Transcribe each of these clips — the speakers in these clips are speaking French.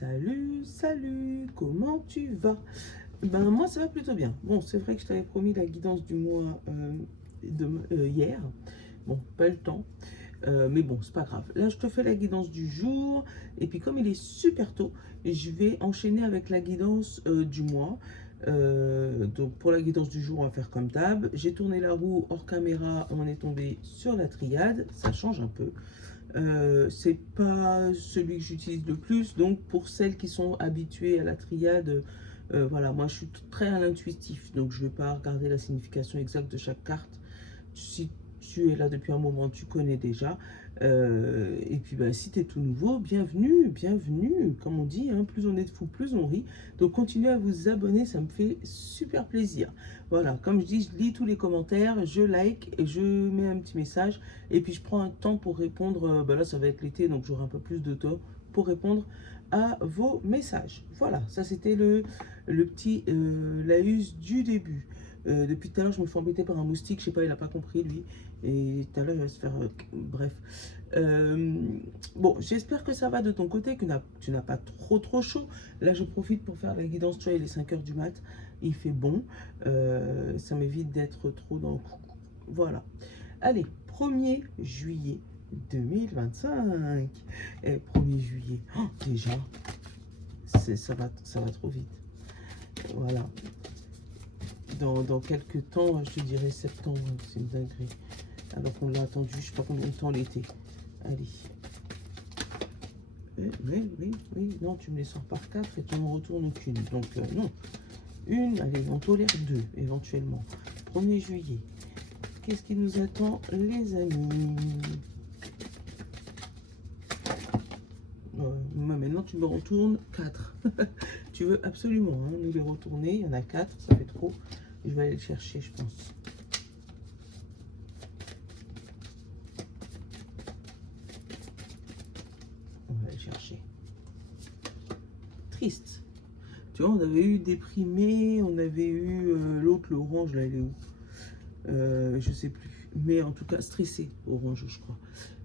Salut, salut, comment tu vas? Ben moi ça va plutôt bien. Bon, c'est vrai que je t'avais promis la guidance du mois hier. Bon, pas eu le temps, mais bon, c'est pas grave. Là, je te fais la guidance du jour, et puis comme il est super tôt, je vais enchaîner avec la guidance du mois. Donc pour la guidance du jour, on va faire comme d'hab. J'ai tourné la roue hors caméra, on est tombé sur la triade, ça change un peu. C'est pas celui que j'utilise le plus, donc pour celles qui sont habituées à la triade, voilà, moi je suis très à l'intuitif, donc je vais pas regarder la signification exacte de chaque carte. Si tu es là depuis un moment, tu connais déjà. Et puis bah, si tu es tout nouveau, bienvenue, bienvenue. Comme on dit, hein, plus on est de fous, plus on rit. Donc continuez à vous abonner, ça me fait super plaisir. Voilà, comme je dis, je lis tous les commentaires, je like et je mets un petit message. Et puis je prends un temps pour répondre. Bah là, ça va être l'été, donc j'aurai un peu plus de temps pour répondre à vos messages. Voilà, ça c'était le petit laïus du début. Depuis tout à l'heure, je me fais embêter par un moustique, je sais pas, il a pas compris lui. Et tout à l'heure, il va se faire. Bref. Bon, j'espère que ça va de ton côté, que tu n'as pas trop chaud. Là, je profite pour faire la guidance. Tu vois, il est 5 h du mat. Il fait bon. Ça m'évite d'être trop dans. Voilà. Allez, 1er juillet 2025. Et 1er juillet. Oh, déjà, ça va trop vite. Voilà. Dans quelques temps, je te dirais septembre, c'est une dinguerie. Alors qu'on l'a attendu, je sais pas combien de temps l'été. Allez. Oui, non, tu me les sors par 4 et tu m'en retournes qu'une. Donc, non. Une, allez, on tolère 2, éventuellement. 1er juillet. Qu'est-ce qui nous attend, les amis? Maintenant, tu me retournes 4. Tu veux absolument nous les retourner. Il y en a 4, ça fait trop. Je vais aller le chercher, je pense. On va aller chercher. Triste. Tu vois, on avait eu déprimé, on avait eu l'autre, l'orange, là, il est où? Je sais plus. Mais en tout cas, stressé, orange, je crois.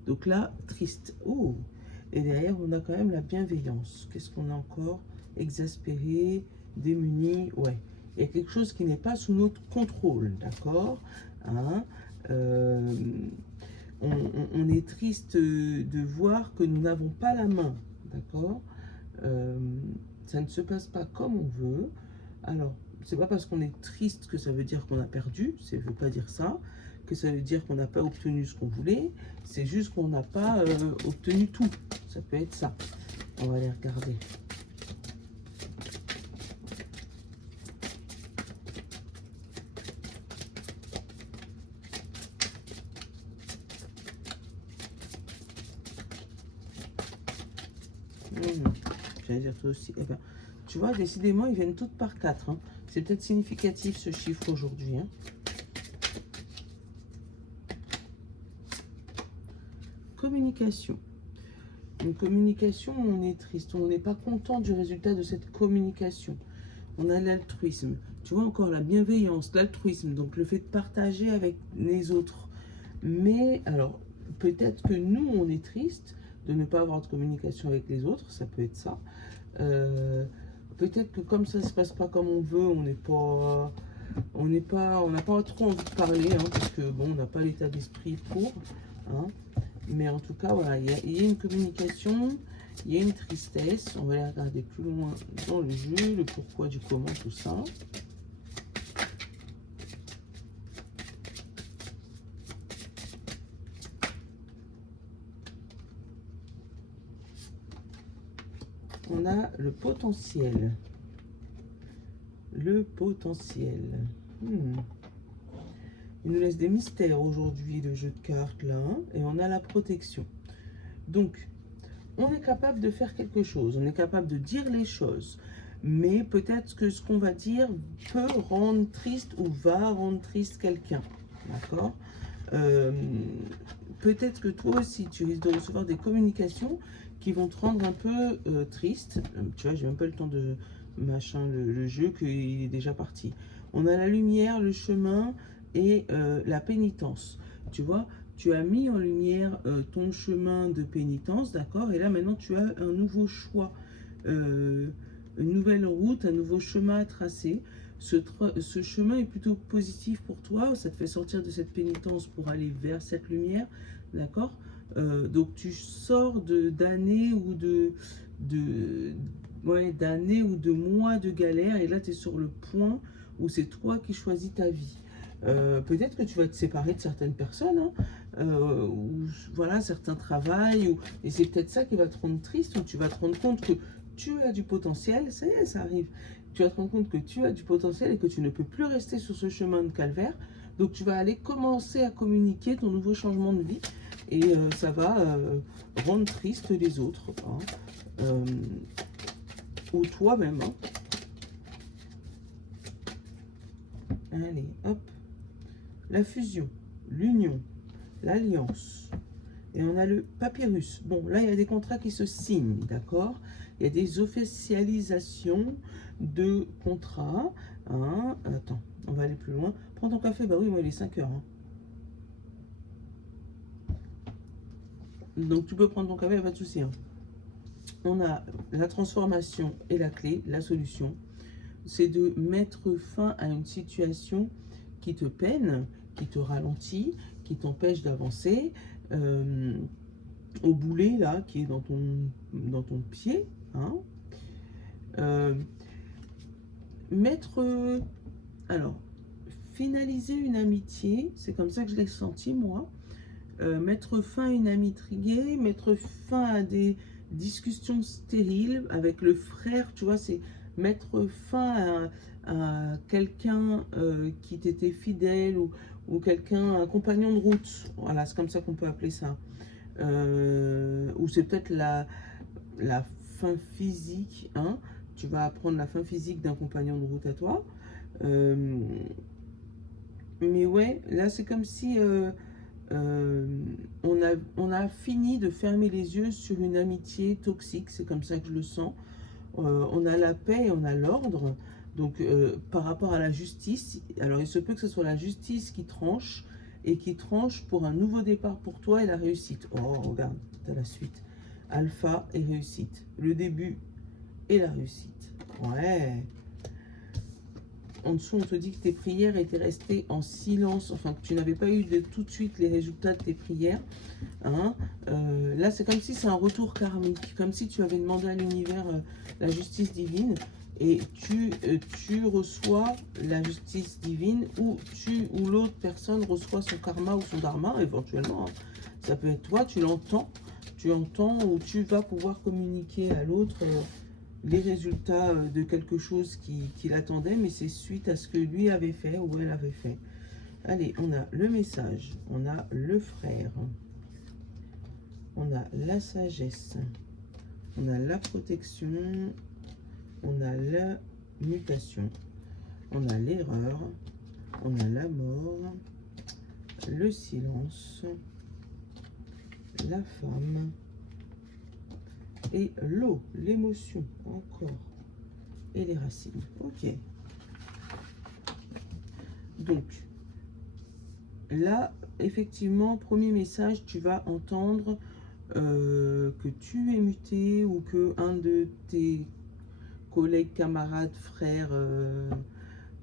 Donc là, triste. Oh! Et derrière, on a quand même la bienveillance. Qu'est-ce qu'on a encore? Exaspéré, démuni. Ouais. Il y a quelque chose qui n'est pas sous notre contrôle, d'accord, hein? On est triste de voir que nous n'avons pas la main, d'accord? Ça ne se passe pas comme on veut. Alors, c'est pas parce qu'on est triste que ça veut dire qu'on a perdu, ça ne veut pas dire ça, que ça veut dire qu'on n'a pas obtenu ce qu'on voulait, c'est juste qu'on n'a pas obtenu tout. Ça peut être ça. On va aller regarder. J'allais dire toi aussi. Eh ben, tu vois, décidément, ils viennent toutes par 4. Hein. C'est peut-être significatif ce chiffre aujourd'hui. Hein. Communication. Une communication, on est triste, on n'est pas content du résultat de cette communication. On a l'altruisme. Tu vois encore la bienveillance, l'altruisme, donc le fait de partager avec les autres. Mais alors, peut-être que nous, on est triste de ne pas avoir de communication avec les autres, ça peut être ça. Peut-être que comme ça ne se passe pas comme on veut, on n'a pas trop envie de parler, hein, parce que bon, on n'a pas l'état d'esprit pour. Hein. Mais en tout cas, voilà, il y a une communication, il y a une tristesse. On va aller regarder plus loin dans le jeu, le pourquoi du comment, tout ça. On a le potentiel. Le potentiel. Il nous laisse des mystères aujourd'hui, le jeu de cartes là. Et on a la protection. Donc, on est capable de faire quelque chose. On est capable de dire les choses. Mais peut-être que ce qu'on va dire peut rendre triste ou va rendre triste quelqu'un. D'accord? Peut-être que toi aussi, tu risques de recevoir des communications qui vont te rendre un peu triste. Tu vois, j'ai même pas le temps de machin le jeu, qu'il est déjà parti. On a la lumière, le chemin et la pénitence. Tu vois, tu as mis en lumière ton chemin de pénitence, d'accord? Et là, maintenant, tu as un nouveau choix une nouvelle route, un nouveau chemin à tracer. Ce chemin est plutôt positif pour toi, ça te fait sortir de cette pénitence pour aller vers cette lumière, d'accord? Donc tu sors d'années ou ouais, d'années ou de mois de galère, et là tu es sur le point où c'est toi qui choisis ta vie. Peut-être que tu vas te séparer de certaines personnes, hein, ou voilà, certains travails, et c'est peut-être ça qui va te rendre triste, où tu vas te rendre compte que tu as du potentiel, ça y est, ça arrive. Tu vas te rendre compte que tu as du potentiel et que tu ne peux plus rester sur ce chemin de calvaire. Donc tu vas aller commencer à communiquer ton nouveau changement de vie, et ça va rendre triste les autres, hein, ou toi-même, hein. Allez, hop. La fusion, l'union, l'alliance. Et on a le papyrus. Bon, là, il y a des contrats qui se signent, d'accord? Il y a des officialisations de contrats. Hein. Attends, on va aller plus loin. Prends ton café. Bah oui, moi, il est 5 heures. Hein. Donc, tu peux prendre ton café, il n'y a pas de souci. Hein. On a la transformation et la clé, la solution. C'est de mettre fin à une situation qui te peine, qui te ralentit, qui t'empêche d'avancer. Au boulet là qui est dans ton pied, hein. Alors finaliser une amitié, c'est comme ça que je l'ai senti moi. Mettre fin à une amitié, mettre fin à des discussions stériles avec le frère, tu vois, c'est mettre fin à quelqu'un qui t'était fidèle, ou quelqu'un, un compagnon de route, voilà, c'est comme ça qu'on peut appeler ça. Ou c'est peut-être la fin physique, hein. Tu vas apprendre la fin physique d'un compagnon de route à toi. Mais ouais, là c'est comme si on a fini de fermer les yeux sur une amitié toxique, c'est comme ça que je le sens. On a la paix et on a l'ordre. Donc par rapport à la justice, alors il se peut que ce soit la justice qui tranche, et qui tranche pour un nouveau départ pour toi et la réussite. Oh, regarde, tu as la suite. Alpha et réussite. Le début et la réussite. Ouais. En dessous, on te dit que tes prières étaient restées en silence, enfin que tu n'avais pas eu tout de suite les résultats de tes prières. Hein. Là, c'est comme si c'est un retour karmique, comme si tu avais demandé à l'univers la justice divine, et tu reçois la justice divine, ou l'autre personne reçoit son karma ou son dharma, éventuellement. Hein. Ça peut être toi, tu entends, ou tu vas pouvoir communiquer à l'autre les résultats de quelque chose qui l'attendait, mais c'est suite à ce que lui avait fait ou elle avait fait. Allez, on a le message, on a le frère, on a la sagesse, on a la protection, on a la mutation, on a l'erreur, on a la mort, le silence, la femme, et l'eau, l'émotion, encore, et les racines. Ok. Donc, là, effectivement, premier message, tu vas entendre que tu es muté, ou que un de tes collègues, camarades, frères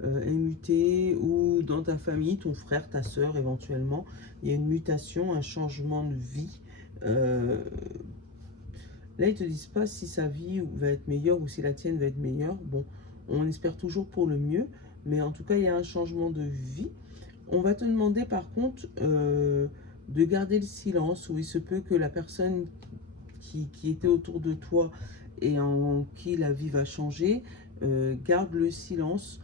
est muté, ou dans ta famille, ton frère, ta soeur, éventuellement, il y a une mutation, un changement de vie. Là, ils ne te disent pas si sa vie va être meilleure ou si la tienne va être meilleure. Bon, on espère toujours pour le mieux, mais en tout cas, il y a un changement de vie. On va te demander par contre de garder le silence, où il se peut que la personne qui était autour de toi et en qui la vie va changer, garde le silence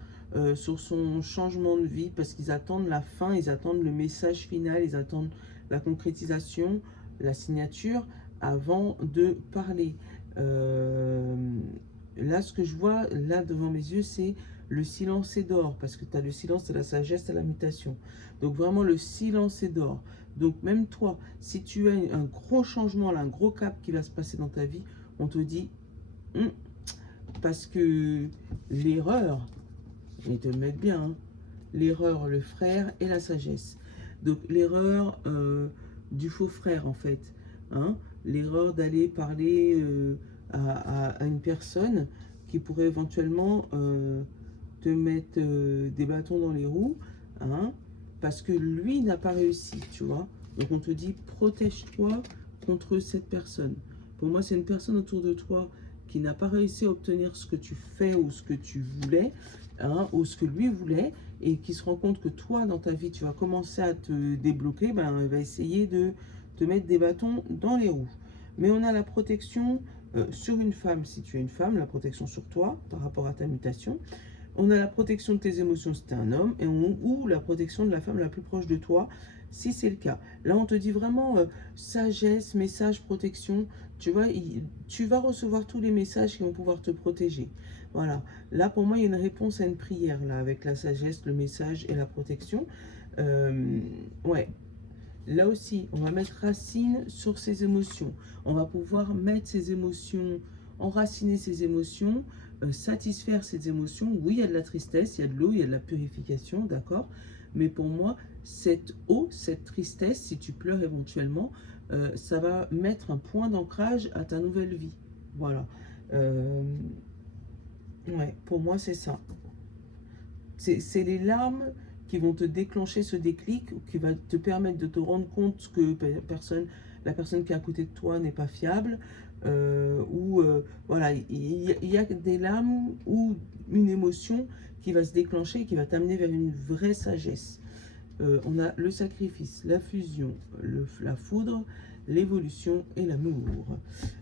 sur son changement de vie, parce qu'ils attendent la fin, ils attendent le message final, ils attendent la concrétisation, la signature, avant de parler. Là, ce que je vois là devant mes yeux, c'est le silence est d'or, parce que tu as le silence de la sagesse et la mutation. Donc vraiment, le silence est d'or. Donc même toi, si tu as un gros changement, là, un gros cap qui va se passer dans ta vie, on te dit, parce que l'erreur, et te le mettre bien, hein, l'erreur, le frère et la sagesse. Donc l'erreur du faux frère, en fait, hein, l'erreur d'aller parler à une personne qui pourrait éventuellement te mettre des bâtons dans les roues, hein, parce que lui n'a pas réussi, tu vois. Donc on te dit, protège-toi contre cette personne. Pour moi, c'est une personne autour de toi qui n'a pas réussi à obtenir ce que tu fais ou ce que tu voulais, hein, ou ce que lui voulait, et qui se rend compte que toi, dans ta vie, tu vas commencer à te débloquer, ben, il va essayer de te mettre des bâtons dans les roues. Mais on a la protection sur une femme, si tu es une femme, la protection sur toi par rapport à ta mutation. On a la protection de tes émotions si tu es un homme, ou la protection de la femme la plus proche de toi, si c'est le cas. Là, on te dit vraiment sagesse, message, protection. Tu vois, tu vas recevoir tous les messages qui vont pouvoir te protéger. Voilà. Là, pour moi, il y a une réponse à une prière, là, avec la sagesse, le message et la protection. Ouais. Là aussi, on va mettre racine sur ses émotions. On va pouvoir mettre ses émotions, enraciner ses émotions, satisfaire ses émotions. Oui, il y a de la tristesse, il y a de l'eau, il y a de la purification, d'accord? Mais pour moi, cette eau, cette tristesse, si tu pleures éventuellement, ça va mettre un point d'ancrage à ta nouvelle vie. Voilà. Ouais, pour moi, c'est ça. C'est les larmes qui vont te déclencher ce déclic, qui va te permettre de te rendre compte que la personne qui est à côté de toi n'est pas fiable, voilà, il y a des larmes ou une émotion qui va se déclencher et qui va t'amener vers une vraie sagesse. On a le sacrifice, la fusion, la foudre, l'évolution et l'amour.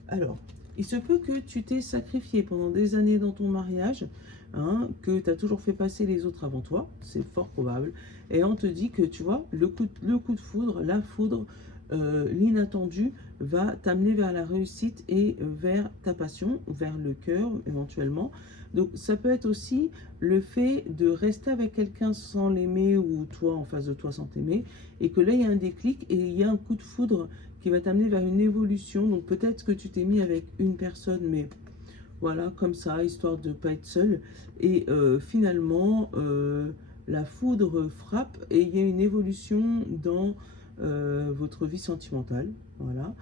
Alors, il se peut que tu t'es sacrifié pendant des années dans ton mariage, hein, que tu as toujours fait passer les autres avant toi, c'est fort probable. Et on te dit que, tu vois, le coup de foudre, la foudre, l'inattendu va t'amener vers la réussite et vers ta passion, vers le cœur éventuellement. Donc ça peut être aussi le fait de rester avec quelqu'un sans l'aimer ou toi en face de toi sans t'aimer, et que là il y a un déclic et il y a un coup de foudre qui va t'amener vers une évolution. Donc peut-être que tu t'es mis avec une personne, mais voilà, comme ça, histoire de ne pas être seul. Et finalement, la foudre frappe et il y a une évolution dans votre vie sentimentale. Voilà.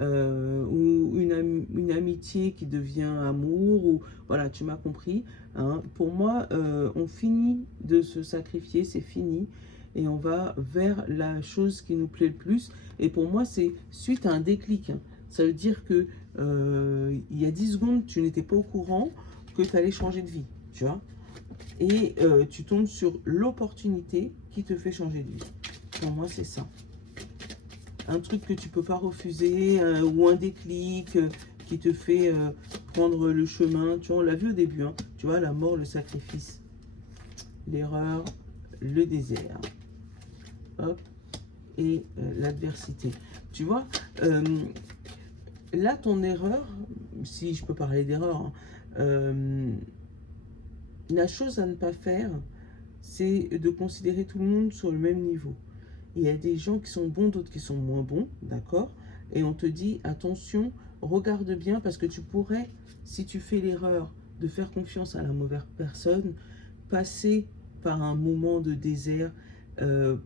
Ou une amitié qui devient amour, ou voilà, tu m'as compris. Hein. Pour moi, on finit de se sacrifier, c'est fini. Et on va vers la chose qui nous plaît le plus. Et pour moi, c'est suite à un déclic. Hein. Ça veut dire que il y a 10 secondes, tu n'étais pas au courant que tu allais changer de vie, tu vois. Et tu tombes sur l'opportunité qui te fait changer de vie. Pour moi, c'est ça. Un truc que tu peux pas refuser, ou un déclic qui te fait prendre le chemin. Tu vois, on l'a vu au début, hein. Tu vois, la mort, le sacrifice, l'erreur, le désert. Hop. Et l'adversité. Tu vois, là, ton erreur, si je peux parler d'erreur, hein, la chose à ne pas faire, c'est de considérer tout le monde sur le même niveau. Il y a des gens qui sont bons, d'autres qui sont moins bons, d'accord? Et on te dit, attention, regarde bien, parce que tu pourrais, si tu fais l'erreur de faire confiance à la mauvaise personne, passer par un moment de désert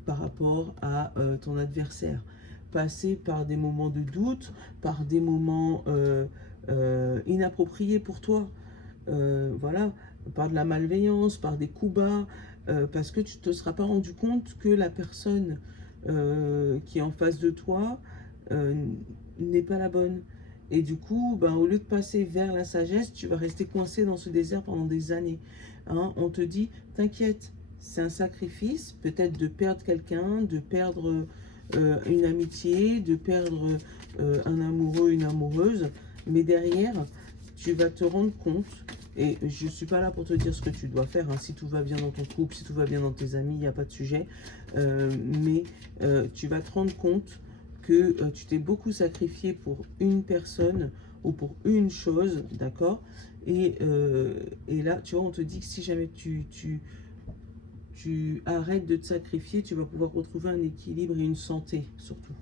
par rapport à ton adversaire. Passer par des moments de doute, par des moments inappropriés pour toi. Voilà, par de la malveillance, par des coups bas, parce que tu ne te seras pas rendu compte que la personne qui est en face de toi n'est pas la bonne. Et du coup, ben, au lieu de passer vers la sagesse, tu vas rester coincé dans ce désert pendant des années. Hein, on te dit, t'inquiète, c'est un sacrifice, peut-être de perdre quelqu'un, de perdre une amitié, de perdre un amoureux, une amoureuse, mais derrière, tu vas te rendre compte, et je ne suis pas là pour te dire ce que tu dois faire, hein, si tout va bien dans ton couple, si tout va bien dans tes amis, il n'y a pas de sujet, mais tu vas te rendre compte que tu t'es beaucoup sacrifié pour une personne ou pour une chose, d'accord, et là, tu vois, on te dit que si jamais tu arrêtes de te sacrifier, tu vas pouvoir retrouver un équilibre et une santé, surtout.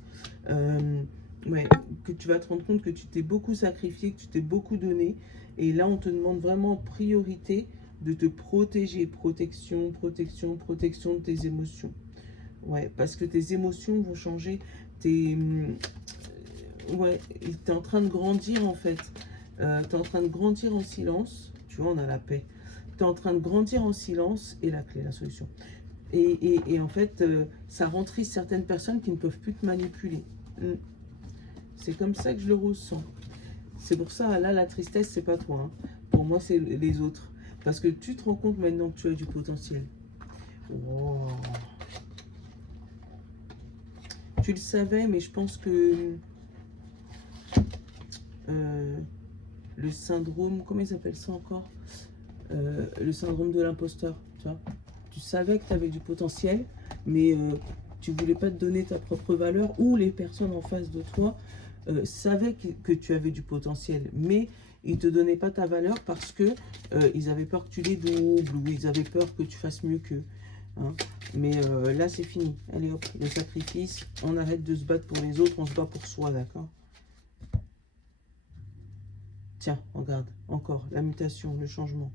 Ouais, que tu vas te rendre compte que tu t'es beaucoup sacrifié, que tu t'es beaucoup donné. Et là, on te demande vraiment en priorité de te protéger. Protection, protection, protection de tes émotions. Ouais, parce que tes émotions vont changer. Ouais, tu es en train de grandir, en fait. Tu es en train de grandir en silence. Tu vois, on a la paix. Tu es en train de grandir en silence et la clé, la solution. Et en fait, ça rend triste certaines personnes qui ne peuvent plus te manipuler. C'est comme ça que je le ressens. C'est pour ça, là, la tristesse, c'est pas toi. Hein. Pour moi, c'est les autres. Parce que tu te rends compte maintenant que tu as du potentiel. Wow. Tu le savais, mais je pense que le syndrome, comment ils appellent ça encore, le syndrome de l'imposteur, tu vois. Tu savais que tu avais du potentiel, mais tu voulais pas te donner ta propre valeur, ou les personnes en face de toi savaient que tu avais du potentiel, mais ils te donnaient pas ta valeur parce que ils avaient peur que tu les doubles, ou ils avaient peur que tu fasses mieux qu'eux. Hein. Mais là, c'est fini. Allez hop, le sacrifice, on arrête de se battre pour les autres, on se bat pour soi, d'accord? Tiens, regarde, encore, la mutation, le changement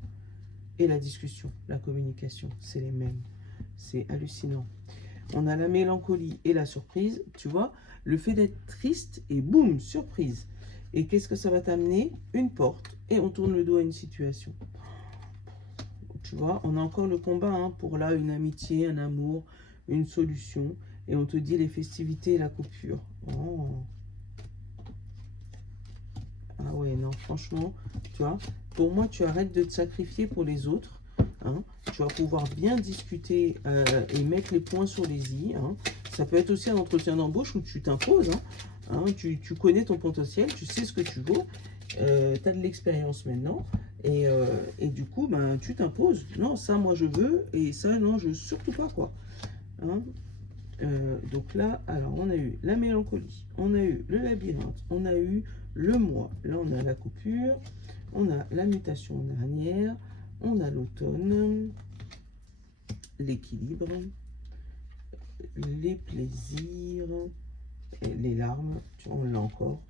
et la discussion, la communication, c'est les mêmes. C'est hallucinant. On a la mélancolie et la surprise, tu vois, le fait d'être triste et boum, surprise. Et qu'est-ce que ça va t'amener? Une porte et on tourne le dos à une situation. Tu vois, on a encore le combat hein, pour là, une amitié, un amour, une solution. Et on te dit les festivités et la coupure. Oh. Ah ouais, non, franchement, tu vois, pour moi, tu arrêtes de te sacrifier pour les autres. Hein. Tu vas pouvoir bien discuter et mettre les points sur les i. Hein. Ça peut être aussi un entretien d'embauche où tu t'imposes. Hein. Hein, tu connais ton potentiel, tu sais ce que tu vaux. Tu as de l'expérience maintenant. Et du coup, ben, tu t'imposes. Non, ça, moi, je veux. Et ça, non, je veux surtout pas, quoi. Hein. Donc là, alors, on a eu la mélancolie. On a eu le labyrinthe. On a eu le mois. Là, on a la coupure. On a la mutation dernière. On a l'automne. L'équilibre. Les plaisirs. Et les larmes. On l'a encore.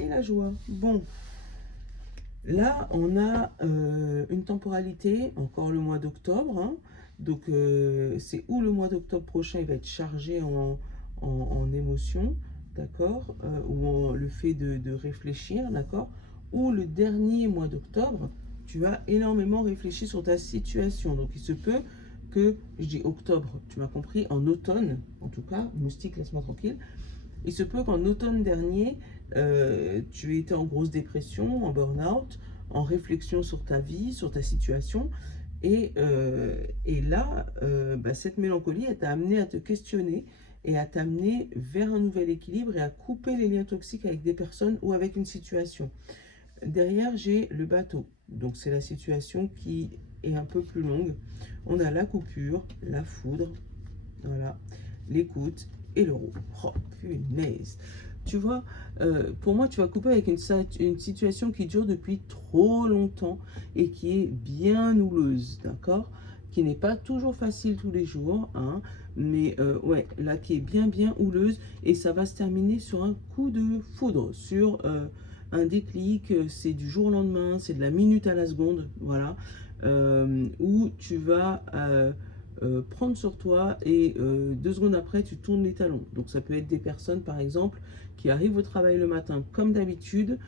Et la joie. Bon. Là, on a une temporalité, encore le mois d'octobre. Hein. Donc, c'est où le mois d'octobre prochain, il va être chargé en émotions, d'accord, ou le fait de réfléchir, d'accord, ou le dernier mois d'octobre, tu vas énormément réfléchir sur ta situation. Donc, il se peut que, je dis octobre, tu m'as compris, en automne, en tout cas, moustique, laisse-moi tranquille. Il se peut qu'en automne dernier, tu étais en grosse dépression, en burn-out, en réflexion sur ta vie, sur ta situation. Et là, bah, cette mélancolie, elle t'a amené à te questionner et à t'amener vers un nouvel équilibre et à couper les liens toxiques avec des personnes ou avec une situation. Derrière, j'ai le bateau. Donc, c'est la situation qui est un peu plus longue. On a la coupure, la foudre, voilà, l'écoute et le roux. Oh, punaise. Tu vois, pour moi, tu vas couper avec une situation qui dure depuis trop longtemps et qui est bien houleuse, d'accord? Qui n'est pas toujours facile tous les jours, hein, mais ouais, là, qui est bien houleuse et ça va se terminer sur un coup de foudre, sur un déclic, c'est du jour au lendemain, c'est de la minute à la seconde, voilà, où tu vas prendre sur toi et 2 secondes après tu tournes les talons. Donc ça peut être des personnes par exemple qui arrivent au travail le matin comme d'habitude,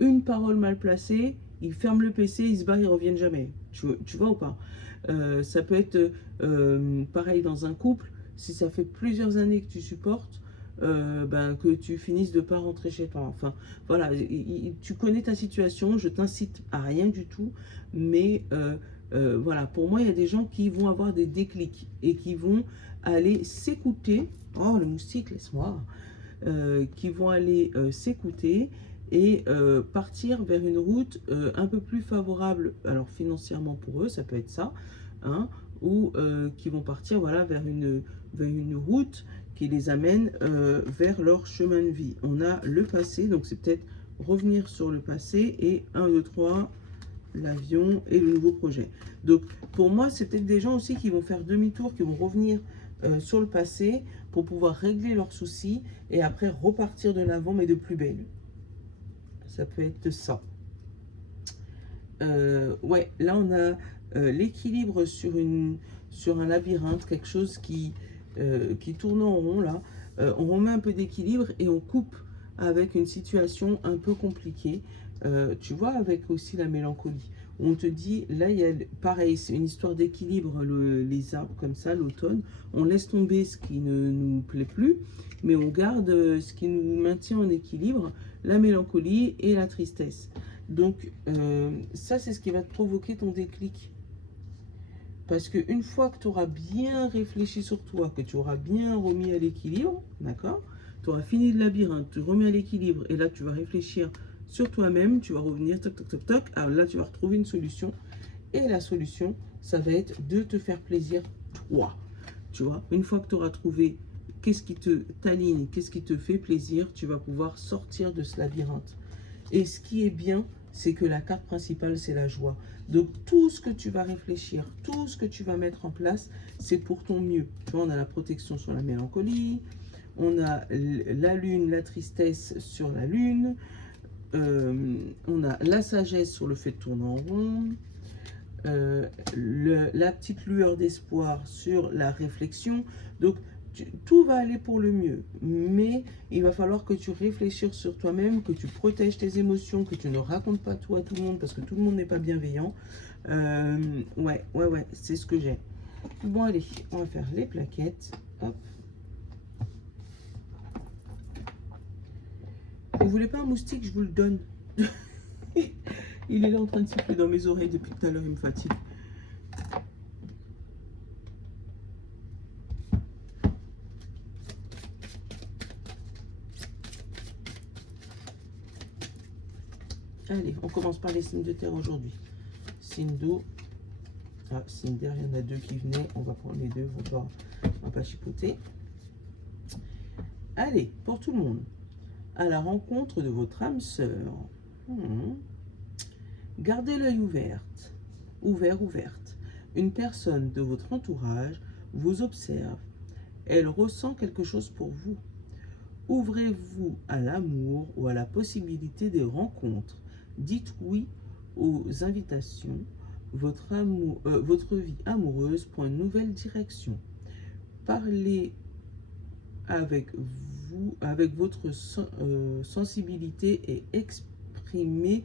une parole mal placée, ils ferment le PC, ils se barrent, ils reviennent jamais. Tu vois ou pas? Ça peut être pareil dans un couple, si ça fait plusieurs années que tu supportes, ben, que tu finisses de pas rentrer chez toi. Enfin voilà, tu connais ta situation, je t'incite à rien du tout, mais voilà, pour moi, il y a des gens qui vont avoir des déclics et qui vont aller s'écouter. Oh, le moustique, laisse-moi. Qui vont aller s'écouter et partir vers une route un peu plus favorable, alors financièrement pour eux, ça peut être ça, hein, ou qui vont partir voilà, vers une route qui les amène vers leur chemin de vie. On a le passé, donc c'est peut-être revenir sur le passé et 1, 2, 3 l'avion et le nouveau projet. Donc pour moi, c'est peut-être des gens aussi qui vont faire demi-tour, qui vont revenir sur le passé pour pouvoir régler leurs soucis et après repartir de l'avant mais de plus belle. Ça peut être ça. Ouais, là on a l'équilibre sur un labyrinthe, quelque chose qui tourne en rond là. On remet un peu d'équilibre et on coupe avec une situation un peu compliquée. Tu vois, avec aussi la mélancolie. On te dit, là, il y a pareil, c'est une histoire d'équilibre, les arbres comme ça, l'automne. On laisse tomber ce qui ne nous plaît plus, mais on garde ce qui nous maintient en équilibre, la mélancolie et la tristesse. Donc, ça, c'est ce qui va te provoquer ton déclic. Parce qu'une fois que tu auras bien réfléchi sur toi, que tu auras bien remis à l'équilibre, d'accord? Tu auras fini le labyrinthe, tu remets à l'équilibre, et là, tu vas réfléchir sur toi-même, tu vas revenir, toc, toc, toc, toc. Alors là, tu vas retrouver une solution. Et la solution, ça va être de te faire plaisir, toi. Tu vois, une fois que tu auras trouvé qu'est-ce qui te t'aligne, qu'est-ce qui te fait plaisir, tu vas pouvoir sortir de ce labyrinthe. Et ce qui est bien, c'est que la carte principale, c'est la joie. Donc, tout ce que tu vas réfléchir, tout ce que tu vas mettre en place, c'est pour ton mieux. Tu vois, on a la protection sur la mélancolie, on a la lune, la tristesse sur la lune, on a la sagesse sur le fait de tourner en rond, la petite lueur d'espoir sur la réflexion. Donc, tout va aller pour le mieux, mais il va falloir que tu réfléchisses sur toi-même, que tu protèges tes émotions, que tu ne racontes pas tout à tout le monde, parce que tout le monde n'est pas bienveillant. Ouais, c'est ce que j'ai. Bon, allez, on va faire les plaquettes. Hop. Vous voulez pas un moustique, je vous le donne. Il est là en train de siffler dans mes oreilles depuis tout à l'heure, il me fatigue. Allez, on commence par les signes de terre aujourd'hui. Signe d'eau. Ah, signe d'air, il y en a deux qui venaient. On va prendre les deux, on va pas chipoter. Allez, pour tout le monde, à la rencontre de votre âme sœur. Gardez l'œil ouverte. Une personne de votre entourage vous observe. Elle ressent quelque chose pour vous. Ouvrez-vous à l'amour ou à la possibilité des rencontres. Dites oui aux invitations. Votre vie amoureuse prend une nouvelle direction. Parlez avec vous, avec votre sensibilité et exprimez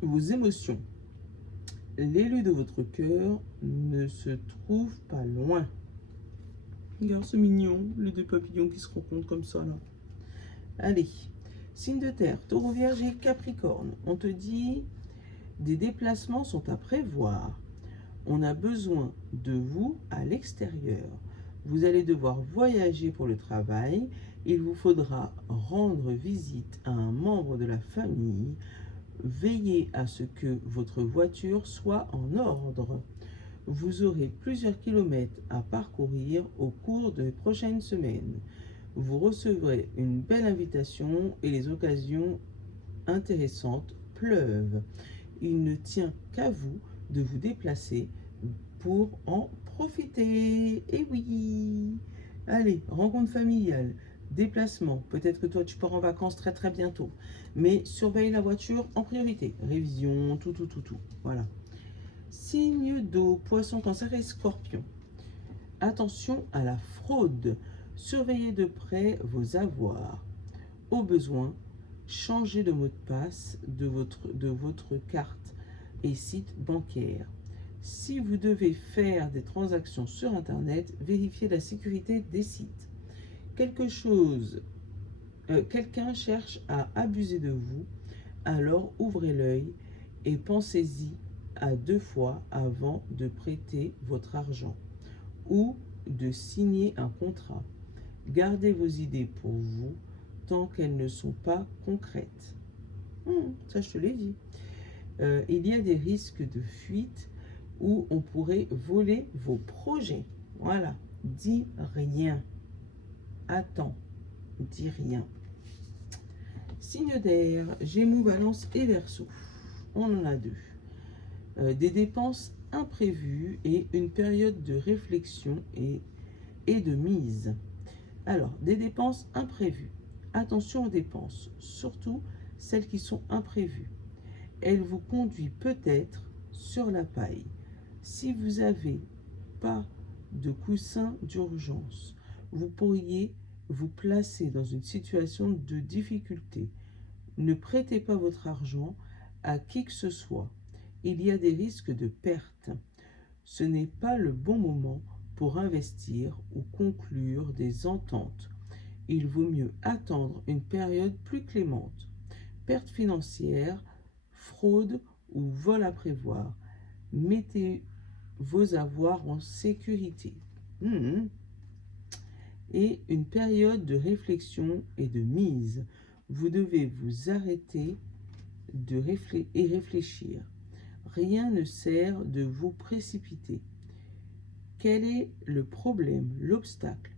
vos émotions. L'élu de votre cœur ne se trouve pas loin. Regarde, c'est mignon, les deux papillons qui se rencontrent comme ça, là. Allez, signe de terre, taureau, vierge et capricorne. On te dit, des déplacements sont à prévoir. On a besoin de vous à l'extérieur. Vous allez devoir voyager pour le travail. Il vous faudra rendre visite à un membre de la famille. Veillez à ce que votre voiture soit en ordre. Vous aurez plusieurs kilomètres à parcourir au cours des prochaines semaines. Vous recevrez une belle invitation et les occasions intéressantes pleuvent. Il ne tient qu'à vous de vous déplacer pour en profiter. Et oui! Allez, rencontre familiale, déplacement. Peut-être que toi, tu pars en vacances très très bientôt. Mais surveille la voiture en priorité. Révision, tout. Voilà. Signe d'eau, poisson, cancer et scorpion. Attention à la fraude. Surveillez de près vos avoirs. Au besoin, changez le mot de passe de votre carte et site bancaire. Si vous devez faire des transactions sur Internet, vérifiez la sécurité des sites. Quelqu'un cherche à abuser de vous, alors ouvrez l'œil et pensez-y à 2 fois avant de prêter votre argent ou de signer un contrat. Gardez vos idées pour vous tant qu'elles ne sont pas concrètes. Ça, je te l'ai dit. Il y a des risques de fuite où on pourrait voler vos projets. Voilà, dis rien. Attends, dis rien. Signe d'air, Gémeaux, Balance et Verseau. On en a 2. Des dépenses imprévues et une période de réflexion et de mise. Alors, des dépenses imprévues. Attention aux dépenses, surtout celles qui sont imprévues. Elle vous conduit peut-être sur la paille. Si vous n'avez pas de coussin d'urgence, vous pourriez vous placer dans une situation de difficulté. Ne prêtez pas votre argent à qui que ce soit. Il y a des risques de perte. Ce n'est pas le bon moment pour investir ou conclure des ententes. Il vaut mieux attendre une période plus clémente. Perte financière, fraude ou vol à prévoir. Mettez vos avoirs en sécurité. Et une période de réflexion et de mise. Vous devez vous arrêter et réfléchir. Rien ne sert de vous précipiter. Quel est le problème, l'obstacle?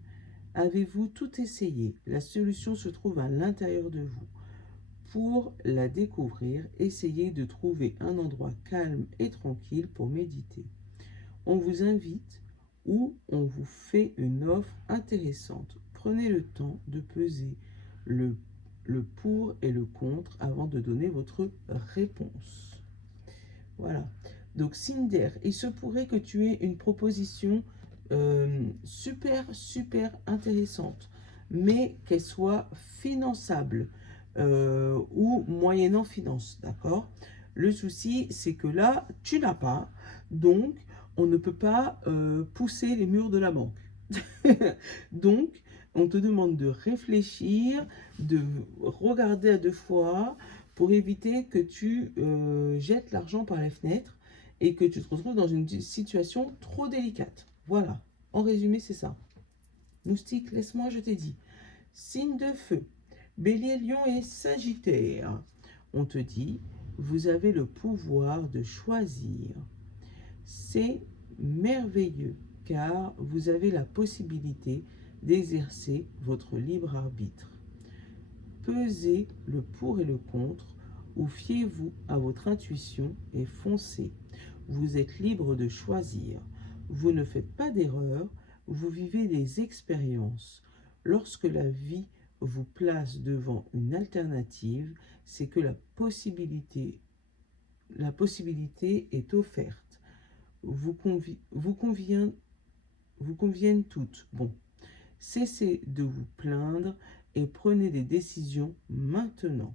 Avez-vous tout essayé? La solution se trouve à l'intérieur de vous. Pour la découvrir, essayez de trouver un endroit calme et tranquille pour méditer. On vous invite ou on vous fait une offre intéressante. Prenez le temps de peser le pour et le contre avant de donner votre réponse. Voilà. Donc, Cinder, il se pourrait que tu aies une proposition super intéressante, mais qu'elle soit finançable ou moyennant finance, d'accord? Le souci, c'est que là, tu n'as pas, donc on ne peut pas pousser les murs de la banque. Donc, on te demande de réfléchir, de regarder à deux fois pour éviter que tu jettes l'argent par les fenêtres et que tu te retrouves dans une situation trop délicate. Voilà, en résumé, c'est ça. Moustique, laisse-moi, je t'ai dit. Signe de feu, Bélier, Lion et Sagittaire. On te dit, vous avez le pouvoir de choisir. C'est merveilleux, car vous avez la possibilité d'exercer votre libre arbitre. Pesez le pour et le contre, ou fiez-vous à votre intuition et foncez. Vous êtes libre de choisir. Vous ne faites pas d'erreur, vous vivez des expériences. Lorsque la vie vous place devant une alternative, c'est que la possibilité est offerte. Vous conviennent toutes. Bon, cessez de vous plaindre et prenez des décisions maintenant.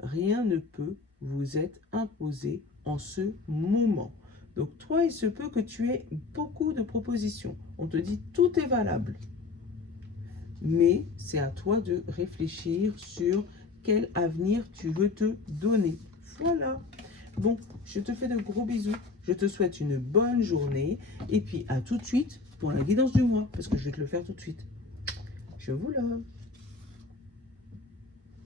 Rien ne peut vous être imposé en ce moment. Donc toi, il se peut que tu aies beaucoup de propositions. On te dit tout est valable. Mais c'est à toi de réfléchir sur quel avenir tu veux te donner. Voilà. Bon, je te fais de gros bisous. Je te souhaite une bonne journée. Et puis à tout de suite pour la guidance du mois. Parce que je vais te le faire tout de suite. Je vous love.